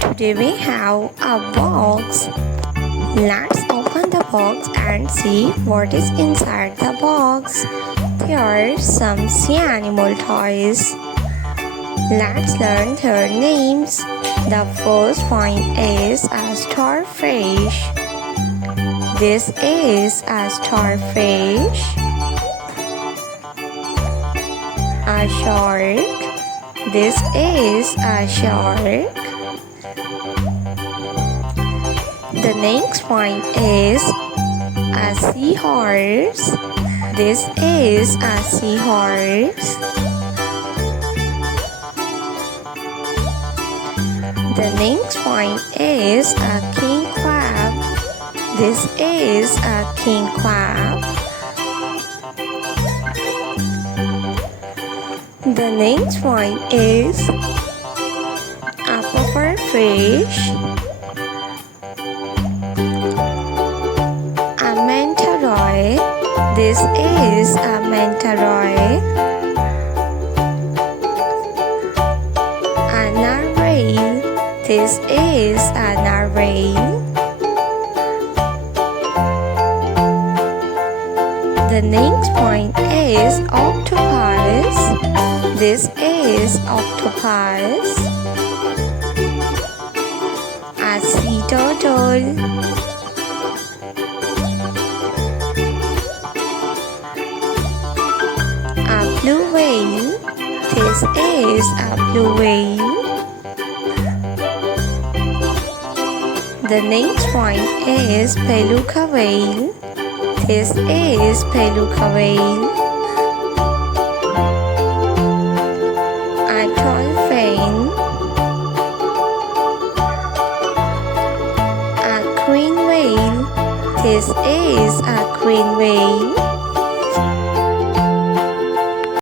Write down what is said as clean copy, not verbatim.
Today we have a box. Let's open the box and see what is inside the box. There are some sea animal toys. Let's learn their names. The first one is a starfish. This is a starfish. A shark. This is a shark. The next one is a seahorse. This is a seahorse. The next one is a king crab. This is a king crab. The next one is a pufferfish. A manta ray. This is a manta ray. A narwhal. This is a narwhal. The next one is octopus. This is octopus. A sea turtle. A blue whale. This is a blue whale. The next one is beluga whale. This is beluga whale. A dolphin. A green whale. This is a green whale.